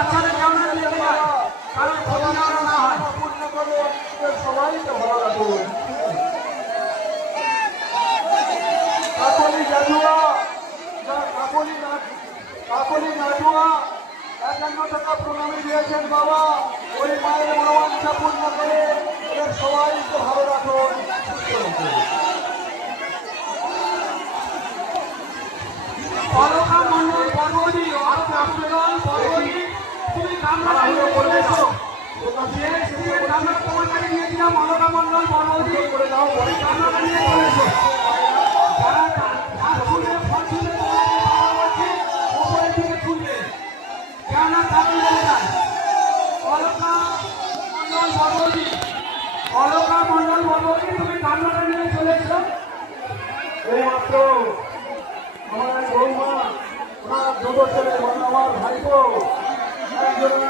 বাচ্চাদের কেউ না নিয়ে যায়, কারণ ক্ষতি যেন না হয়। পূর্ণ করে সবাইকে ভালো রাখুন। কাকলি জাদুয়া, কাকলি নাটুয়া 51 টাকা প্রণামী দিয়েছেন বাবা। ওই মায়ের মনোবাঞ্ছা পূর্ণ করে এদের সবাইকে ভালো রাখুন, সুস্থ রাখুন। অলকা মন্ডল পর্বতী, তুমি কামরা করেছো, আমরা তোমার কাছে নিয়েছিলাম। অলকা মন্ডল পর্বতী করে দাও বলে কামরা নিয়ে চলেছো। যারা ফুলে ফল তুলে উপরে দিকে তুলবে, কেন কাপড় লেগে যায়। অলকা মন্ডল পর্বতী তুমি কামরাটা নিয়ে চলেছো। এইমাত্র আমার বৌমা, ওনার দুটো ছেলে, আমার ভাইপো, একজন